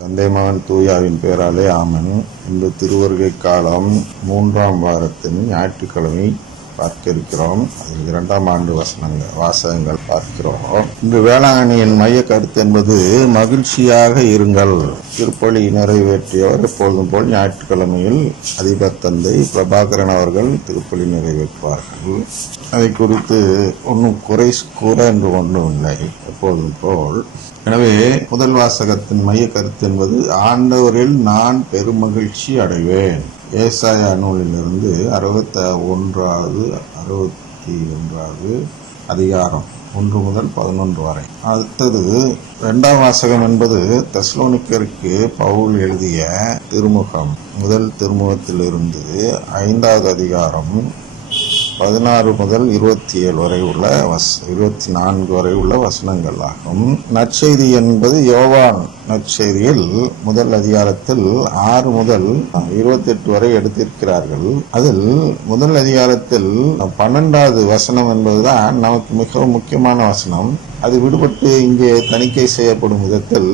தந்தை மகன் தூயாவின் பெயராலே ஆமன். இந்த திருவருகை காலம் 3ஆம் வாரத்தின் ஞாயிற்றுக்கிழமை பார்க்க இருக்கிறோம். அதில் 2ஆம் ஆண்டு வாசகங்கள் பார்க்கிறோம். இன்று வேளாங்கண்ணியின் மைய கருத்து என்பது மகிழ்ச்சியாக இருங்கள். திருப்பலி நிறைவேற்றியவர் எப்பொழுதும் போல் ஞாயிற்றுக்கிழமையில் அதிபர் தந்தை பிரபாகரன் அவர்கள் திருப்பலி நிறைவேற்றுவார்கள். அதை குறித்து ஒன்றும் குறை கூற என்று ஒன்றும் இல்லை, எப்பொழுதும் போல். எனவே முதல் வாசகத்தின் மைய கருத்து என்பது ஆண்டவரில் நான் பெருமகிழ்ச்சி அடைவேன். ஏசாயா நூலிலிருந்து 61வது அதிகாரம் 1 முதல் 11 வரை. அடுத்தது 2ஆம் வாசகம் என்பது தெசலோனிக்கருக்கு பவுல் எழுதிய திருமுகம். முதல் திருமுகத்திலிருந்து 5வது அதிகாரம் 16 முதல் 27 வரை உள்ள 24 வரை உள்ள வசனங்கள் ஆகும். நற்செய்தி என்பது யோவான் நற்செய்தியில் முதல் அதிகாரத்தில் 6 முதல் 28 வரை எடுத்திருக்கிறார்கள். அதில் முதல் அதிகாரத்தில் 12வது வசனம் என்பதுதான் நமக்கு மிகவும் முக்கியமான வசனம். அது விடுபட்டு இங்கே தணிக்கை செய்யப்படும் விதத்தில்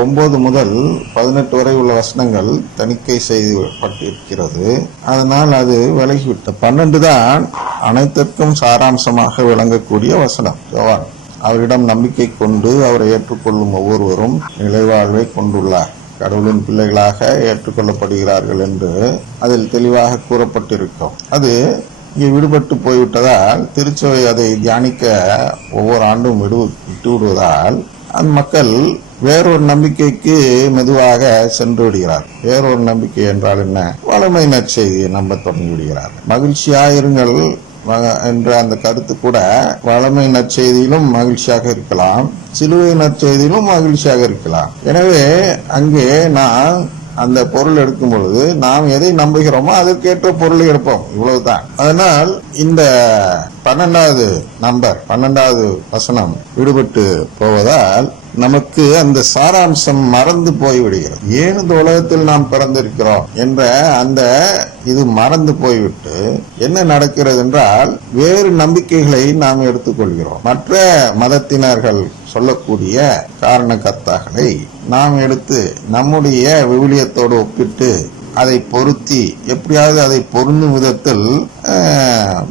9 முதல் 18 வரை உள்ள வசனங்கள் தணிக்கை செய்யப்பட்டிருக்கிறது. அதனால் அது விலகிவிட்ட 12 தான் அனைத்திற்கும் சாராம்சமாக விளங்கக்கூடிய வசனம். யோவான் அவரிடம் நம்பிக்கை கொண்டு அவரை ஏற்றுக்கொள்ளும் ஒவ்வொருவரும் நிலைவாழ்வை கொண்டுள்ளார், கடவுளின் பிள்ளைகளாக ஏற்றுக்கொள்ளப்படுகிறார்கள் என்று அதில் தெளிவாக கூறப்பட்டிருக்கும். அது இங்கே விடுபட்டு போய்விட்டதால் திருச்சபை அதை தியானிக்க ஒவ்வொரு ஆண்டும் விட்டு விடுவதால் அந்த மக்கள் வேறொரு நம்பிக்கைக்கு மெதுவாக சென்று விடுகிறார். வேறொரு நம்பிக்கை என்றால் என்ன? வளமை நற்செய்தியை நம்ப தொடங்கி விடுகிறார். மகிழ்ச்சியாயிருங்கள் என்ற அந்த கருத்து கூட வளமை நற்செய்தியிலும் மகிழ்ச்சியாக இருக்கலாம், சிலுவை நற்செய்தியிலும் மகிழ்ச்சியாக இருக்கலாம். எனவே அங்கே நான் அந்த பொருள் எடுக்கும் பொழுது நாம் எதை நம்புகிறோமோ அதற்கேற்ற பொருளை எடுப்போம், இவ்வளவுதான். அதனால் இந்த 12வது வசனம் விடுபட்டு போவதால் நமக்கு அந்த சாராம்சம் மறந்து போய்விடுகிறது. ஏன் இந்த உலகத்தில் நாம் பிறந்திருக்கிறோம் என்ற அந்த இது மறந்து போய்விட்டு என்ன நடக்கிறது என்றால் வேறு நம்பிக்கைகளை நாம் எடுத்துக்கொள்கிறோம். மற்ற மதத்தினர்கள் சொல்லக்கூடிய காரண கர்த்தாக்களை நாம் எடுத்து நம்முடைய விவிலியத்தோடு ஒப்பிட்டு அதை பொருத்தி எப்படியாவது அதை பொருந்தும் விதத்தில்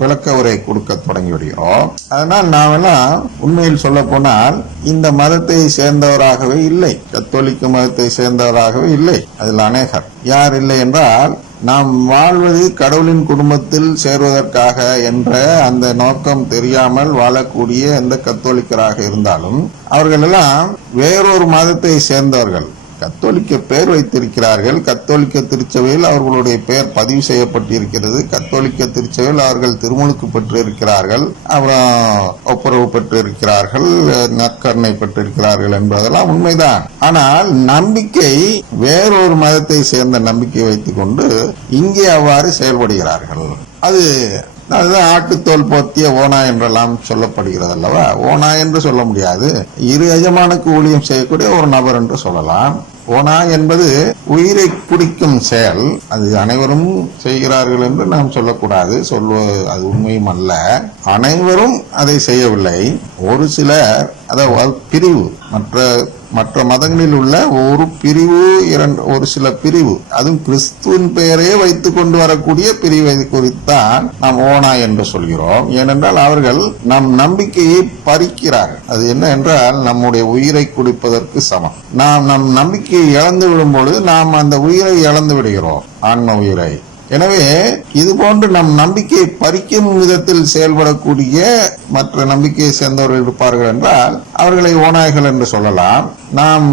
விளக்க உரை கொடுக்க தொடங்கி விடுகிறோம். அதனால் நாமெல்லாம் உண்மையில் சொல்ல போனால் இந்த மதத்தை சேர்ந்தவராகவே இல்லை, கத்தோலிக்க மதத்தை சேர்ந்தவராகவே இல்லை. அதில் அநேகர் யார் இல்லை என்றால் நாம் வாழ்வது கடவுளின் குடும்பத்தில் சேர்வதற்காக என்ற அந்த நோக்கம் தெரியாமல் வாழக்கூடிய எந்த கத்தோலிக்கராக இருந்தாலும் அவர்கள் எல்லாம் வேறொரு மதத்தை சேர்ந்தவர்கள். கத்தோலிக்க பெயர் வைத்திருக்கிறார்கள், கத்தோலிக்க திருச்சபையில் அவர்களுடைய பெயர் பதிவு செய்யப்பட்டிருக்கிறது, கத்தோலிக்க திருச்சபையில் அவர்கள் திருமுழுக்கு பெற்றிருக்கிறார்கள், அப்புறம் ஒப்புரவு பெற்றிருக்கிறார்கள், நற்கருணை பெற்றிருக்கிறார்கள் என்பதெல்லாம் உண்மைதான். ஆனால் நம்பிக்கை வேறொரு மதத்தை சேர்ந்த நம்பிக்கை வைத்துக் கொண்டு இங்கே அவ்வாறு செயல்படுகிறார்கள். அதுதான் ஆட்டுத்தோல் போத்திய ஓனா என்றெல்லாம் சொல்லப்படுகிறது அல்லவா? ஓனா என்று சொல்ல முடியாது, இரு எஜமானுக்கு ஊழியம் செய்யக்கூடிய ஒரு நபர் என்று சொல்லலாம். ஓனா என்பது உயிரை குடிக்கும் செயல், அது அனைவரும் செய்கிறார்கள் என்று நாம் சொல்லக்கூடாது, அது உண்மையும் அல்ல. அனைவரும் அதை செய்யவில்லை, ஒரு சிலர், அதாவது பிரிவு, மற்ற மதங்களில் உள்ள ஒரு சில பிரிவு, அதுவும் கிறிஸ்துவின் பெயரே வைத்துக் கொண்டு வரக்கூடிய பிரிவை குறித்தான் நாம் ஓனா என்று சொல்கிறோம். ஏனென்றால் அவர்கள் நம் நம்பிக்கையை பறிக்கிறார்கள். அது என்ன என்றால் நம்முடைய உயிரை குடிப்பதற்கு சமம். நாம் நம் நம்பிக்கையை இழந்து விடும் பொழுது நாம் அந்த உயிரை இழந்து விடுகிறோம், ஆன்ம உயிரை. எனவே இது போன்று நம் நம்பிக்கையை பறிக்கும் விதத்தில் செயல்படக்கூடிய மற்ற நம்பிக்கையை சேர்ந்தவர்கள் இருப்பார்கள் என்றால் அவர்களை ஓநாய்கள் என்று சொல்லலாம். நாம்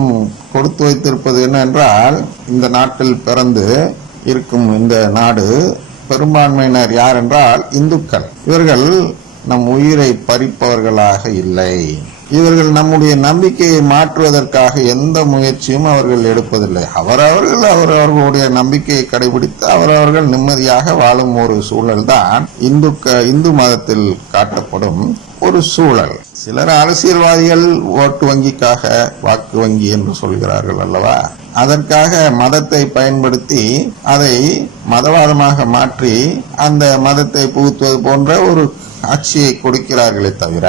கொடுத்து வைத்திருப்பது என்ன என்றால் இந்த நாட்டில் பிறந்து இருக்கும் இந்த நாடு பெரும்பான்மையினர் யார் என்றால் இந்துக்கள். இவர்கள் நம் உயிரை பறிப்பவர்களாக இல்லை. இவர்கள் நம்முடைய நம்பிக்கையை மாற்றுவதற்காக எந்த முயற்சியும் அவர்கள் எடுப்பதில்லை. அவரவர்களுடைய நம்பிக்கையை கடைபிடித்து அவரவர்கள் நிம்மதியாக வாழும் ஒரு சூழல் தான் இந்து மதத்தில் காட்டப்படும் ஒரு சூழல். சிலர் அரசியல்வாதிகள் ஓட்டு வங்கிக்காக வாக்கு வங்கி என்று சொல்கிறார்கள் அல்லவா? அதற்காக மதத்தை பயன்படுத்தி அதை மதவாதமாக மாற்றி அந்த மதத்தை புகுத்துவது போன்ற ஒரு ஆட்சியை கொடுக்கிறார்களே தவிர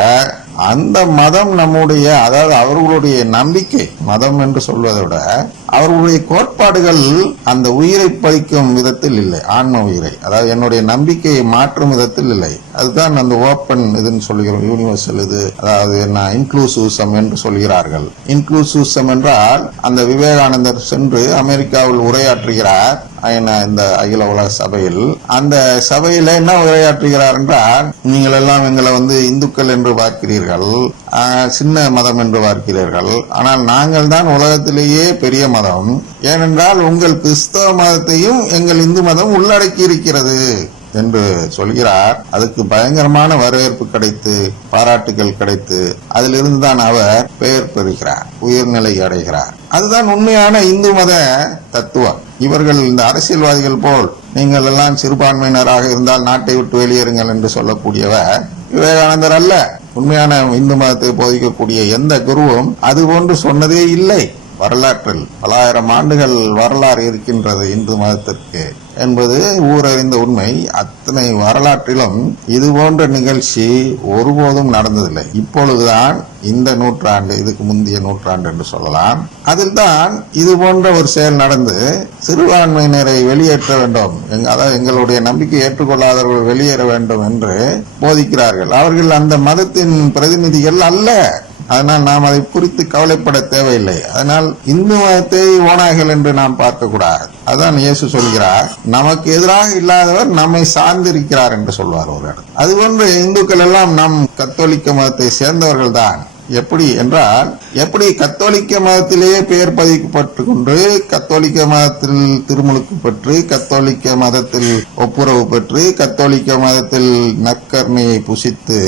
அந்த மதம் நம்முடைய, அதாவது அவர்களுடைய நம்பிக்கை, மதம் என்று சொல்வதை விட அவர்களுடைய கோட்பாடுகள் அந்த உயிரை பறிக்கும் விதத்தில் இல்லை, ஆன்ம உயிரை, அதாவது என்னுடைய நம்பிக்கையை மாற்றும் விதத்தில் இல்லை. அதுதான் அந்த ஓப்பன் இதுன்னு சொல்கிறோம், யூனிவர்சல் இது, அதாவது என்ன இன்க்ளூசிவிசம் என்று சொல்கிறார்கள். இன்க்ளூசிவிசம் என்றால் அந்த விவேகானந்தர் சென்று அமெரிக்காவில் உரையாற்றுகிறார் இந்த அகில உலக சபையில். அந்த சபையில என்ன உரையாற்றுகிறார் என்றால், நீங்கள் எல்லாம் எங்களை இந்துக்கள் என்று பார்க்கிறீர்கள், சின்ன மதம் என்று பார்க்கிறீர்கள், ஆனால் நாங்கள் தான் உலகத்திலேயே பெரிய மதம். ஏனென்றால் உங்கள் கிறிஸ்தவ மதத்தையும் எங்கள் இந்து மதம் உள்ளடக்கி இருக்கிறது என்று சொல்கிறார். அதுக்கு பயங்கரமான வரவேற்பு கிடைத்து, பாராட்டுகள் கிடைத்து, அதிலிருந்து தான் அவர் பெயர் பெறுகிறார், உயர்நிலை அடைகிறார். அதுதான் உண்மையான இந்து மத தத்துவம். இவர்கள் இந்த அரசியல்வாதிகள் போல் நீங்கள் எல்லாம் சிறுபான்மையினராக இருந்தால் நாட்டை விட்டு வெளியேறுங்கள் என்று சொல்லக்கூடியவர் விவேகானந்தர் அல்ல. உண்மையான இந்து மதத்தை போதிக்கக்கூடிய எந்த குருவும் அது போன்று சொன்னதே இல்லை. வரலாற்றில் பலாயிரம் ஆண்டுகள் வரலாறு இருக்கின்றது இந்து மதத்திற்கு என்பது ஊரறிந்த உண்மை. அத்தனை வரலாற்றிலும் இது போன்ற நிகழ்ச்சி ஒருபோதும் நடந்ததில்லை. இப்பொழுதுதான் இந்த நூற்றாண்டு, இதுக்கு முந்தைய நூற்றாண்டு என்று சொல்லலாம், அதில் தான் இது போன்ற ஒரு செயல் நடந்து சிறுபான்மையினரை வெளியேற்ற வேண்டும், அதாவது எங்களுடைய நம்பிக்கை ஏற்றுக்கொள்ளாதவர்கள் வெளியேற வேண்டும் என்று போதிக்கிறார்கள். அவர்கள் அந்த மதத்தின் பிரதிநிதிகள் அல்ல. அதனால் நாம் அதை குறித்து கவலைப்பட தேவையில்லை. அதனால் இந்து மதத்தை ஓநாய்கள் என்று நாம் பார்க்க கூடாது. அதான் இயேசு சொல்கிறார், நமக்கு எதிராக இல்லாதவர் நம்மை சார்ந்திருக்கிறார் என்று சொல்வார் ஒரு இடம். அதுபோன்று இந்துக்கள் எல்லாம் நம் கத்தோலிக்க மதத்தை சேர்ந்தவர்கள் தான். எப்படி என்றால், எப்படி கத்தோலிக்க மதத்திலேயே பெயர் பதிக்கப்பட்டு கொண்டு கத்தோலிக்க மதத்தில் திருமுழுக்கு பெற்று கத்தோலிக்க மதத்தில் ஒப்புரவு பெற்று கத்தோலிக்க மதத்தில் நற்கருணையை புசித்து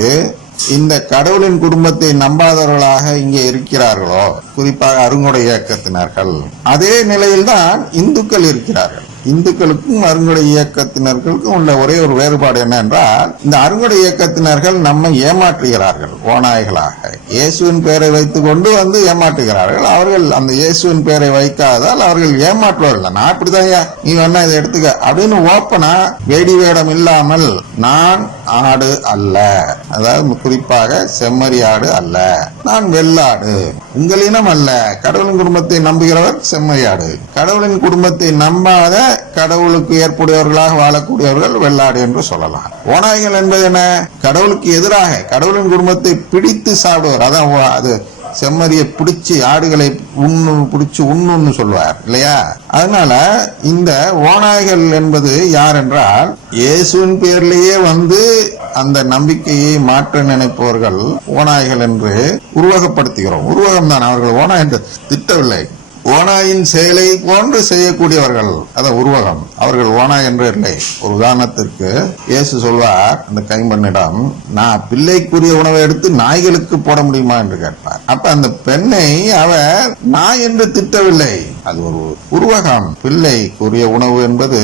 இந்த கடவுளின் குடும்பத்தை நம்பாதவர்களாக இங்கே இருக்கிறார்களோ, குறிப்பாக அருங்கொடை இயக்கத்தினர்கள், அதே நிலையில்தான் இந்துக்கள் இருக்கிறார்கள். இந்துக்களுக்கும் அருங்கொடை இயக்கத்தினர்களுக்கும் உள்ள ஒரே ஒரு வேறுபாடு என்ன என்றால், இந்த அருங்கொடை இயக்கத்தினர்கள் நம்மை ஏமாற்றுகிறார்கள் ஓநாய்களாக. இயேசுவின் பெயரை வைத்துக் கொண்டு ஏமாற்றுகிறார்கள். அவர்கள் அந்த இயேசுவின் பெயரை வைக்காதால் அவர்கள் ஏமாற்றுவார்கள். நான் இப்படிதான், நீ வேணா இதை எடுத்துக்க அப்படின்னு ஓப்பனா வேடி வேடம் இல்லாமல், நான் ஆடு அல்ல, அதாவது குறிப்பாக செம்மறி ஆடு அல்ல, நான் வெள்ளாடு, உங்களினம் அல்ல. கடவுளின் குடும்பத்தை நம்புகிறவர் செம்மறியாடு, கடவுளின் குடும்பத்தை நம்பாத கடவுளுக்கு ஏற்புடையவர்களாக வாழக்கூடியவர்கள் வெள்ளாடு என்று சொல்லலாம். ஓநாய்கள் என்பது என்ன? கடவுளுக்கு எதிராக கடவுளின் குடும்பத்தை பிடித்து சாப்பிடுவார். அதான் அது செம்மறியை பிடிச்சு ஆடுகளை பிடிச்சு உண்ணுன்னு சொல்வார் இல்லையா? அதனால இந்த ஓநாய்கள் என்பது யார் என்றால், இயேசுவின் பேர்லயே அந்த நம்பிக்கையை மாற்ற நினைப்பவர்கள் ஓநாய்கள் என்று உருவகப்படுத்துகிறோம். உருவகம் தான், அவர்கள் ஓநாய் என்று திட்டவில்லை. ஓநாயின் செயலை போன்று செய்யக்கூடியவர்கள், அதான் உருவகம். அவர்கள் ஓநாய் என்று இல்லை. ஒரு உதாரணத்திற்கு இயேசு சொல்வார் அந்த கைம்பெண்ணிடம், நான் பிள்ளைக்குரிய உணவை எடுத்து நாய்களுக்கு போட முடியுமா என்று கேட்பார். அப்ப அந்த பெண்ணை அவர் நாய் என்று திட்டவில்லை, அது ஒரு உருவகம். பிள்ளைக்குரிய உணவு என்பது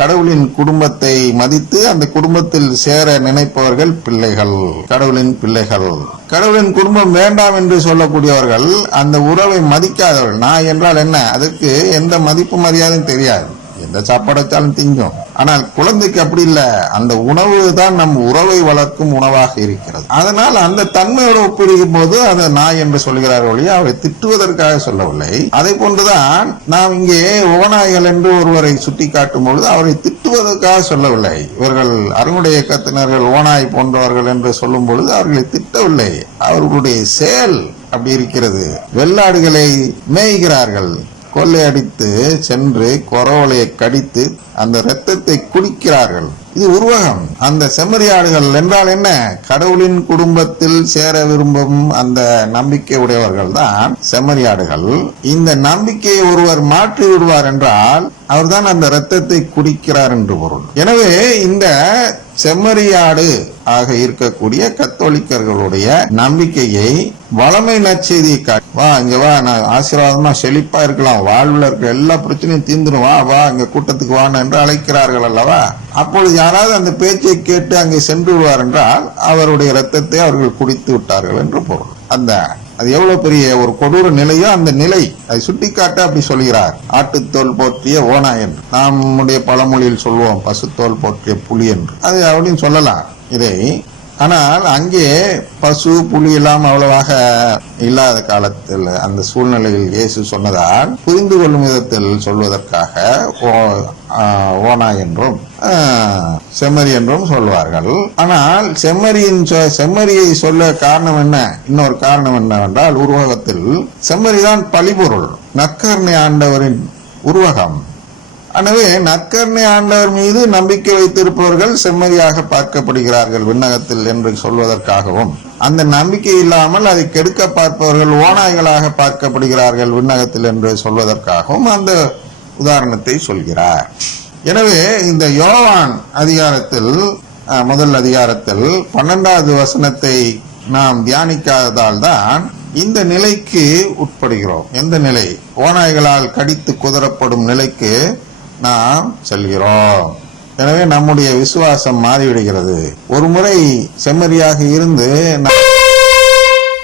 கடவுளின் குடும்பத்தை மதித்து அந்த குடும்பத்தில் சேர நினைப்பவர்கள் பிள்ளைகள், கடவுளின் பிள்ளைகள். கடவுளின் குடும்பம் வேண்டாம் என்று சொல்லக்கூடியவர்கள் அந்த உறவை மதிக்காதவர்கள். நாய் என்றால் என்ன? அதுக்கு எந்த மதிப்பு மரியாதையும் தெரியாது, எந்த சாப்பாடு வச்சாலும் திங்கும். ஆனால் குழந்தைக்கு அப்படி இல்லை, அந்த உணவு தான் நம் உறவை வளர்க்கும் உணவாக இருக்கிறது. அதனால் அந்த தன்மையோடு ஒப்பிடும் போது அதை நாய் என்று சொல்கிறார்கள் ஒழிய அவரை திட்டுவதற்காக சொல்லவில்லை. அதை போன்றுதான் நாம் இங்கே ஓநாய்கள் என்று ஒருவரை சுட்டி காட்டும் பொழுது அவரை திட்டுவதற்காக சொல்லவில்லை. இவர்கள் அருங்கொடை இயக்கத்தினர்கள் ஓநாய் போன்றவர்கள் என்று சொல்லும் பொழுது அவர்களை திட்டவில்லை, அவர்களுடைய செயல் அப்படி இருக்கிறது. வெள்ளாடுகளை மேய்கிறார்கள், கொள்ளையடித்து சென்று கொரவலையை கடித்து அந்த இரத்தத்தை குடிக்கிறார்கள். இது உருவகம். அந்த செம்மறியாடுகள் என்றால் என்ன? கடவுளின் குடும்பத்தில் சேர விரும்பும் அந்த நம்பிக்கை உடையவர்கள் தான் செம்மறியாடுகள். இந்த நம்பிக்கையை ஒருவர் மாற்றி விடுவார் என்றால் அவர்தான் அந்த இரத்தத்தை குடிக்கிறார் என்று பொருள். எனவே இந்த செம்மறியாடு ஆக இருக்கக்கூடிய கத்தோலிக்கர்களுடைய நம்பிக்கையை வளமை நற்செய்தியை காட்டி, வா இங்க வா, நான் ஆசீர்வாதமா செழிப்பா இருக்கலாம், வாழ்வுல இருக்க எல்லா பிரச்சனையும் தீர்ந்துடும், வா வா இங்க கூட்டத்துக்கு வான்னு என்று அழைக்கிறார்கள் அல்லவா? அப்பொழுது யாராவது அந்த பேச்சை கேட்டு அங்கே சென்று விடுவார் என்றால் அவருடைய இரத்தத்தை அவர்கள் குடித்து விட்டார்கள் என்று பொருள். அது எவ்வளவு பெரிய ஒரு கொடூர நிலையோ அந்த நிலை அதை சுட்டிக்காட்ட அப்படி சொல்கிறார். ஆட்டுத்தோல் போற்றிய ஓநாய் என்று நம்முடைய பழமொழியில் சொல்வோம், பசுத்தோல் போற்றிய புலி என்று. அது அப்படின்னு சொல்லலாம். இதை ஆனால் அங்கே பசு புலி எல்லாம் அவ்வளவாக இல்லாத காலத்தில் அந்த சூழ்நிலையில் இயேசு சொன்னதால் புரிந்து கொள்ளும் விதத்தில் சொல்வதற்காக ஓனா என்றும் செம்மறி என்றும் சொல்வார்கள். ஆனால் செம்மறியை சொல்ல காரணம் என்ன? இன்னொரு காரணம் என்னவென்றால், உருவகத்தில் செம்மறிதான் பழிபொருள், நற்கருணை ஆண்டவரின் உருவகம். எனவே நற்கருணை ஆண்டவர் மீது நம்பிக்கை வைத்திருப்பவர்கள் செம்மறியாக பார்க்கப்படுகிறார்கள் விண்ணகத்தில் என்று சொல்வதற்காகவும், அந்த நம்பிக்கை இல்லாமல் அதை கெடுக்க பார்ப்பவர்கள் ஓநாய்களாக பார்க்கப்படுகிறார்கள் விண்ணகத்தில் என்று சொல்வதற்காகவும் அந்த உதாரணத்தை சொல்கிறார். எனவே இந்த யோவான் அதிகாரத்தில் முதல் அதிகாரத்தில் 12வது வசனத்தை நாம் தியானிக்காததால் தான் இந்த நிலைக்கு உட்படுகிறோம். எந்த நிலை? ஓநாய்களால் கடித்து குதறப்படும் நிலைக்கு நாம் செல்கிறோம். எனவே நம்முடைய விசுவாசம் மாறிவிடுகிறது. ஒரு முறை செம்மறியாக இருந்து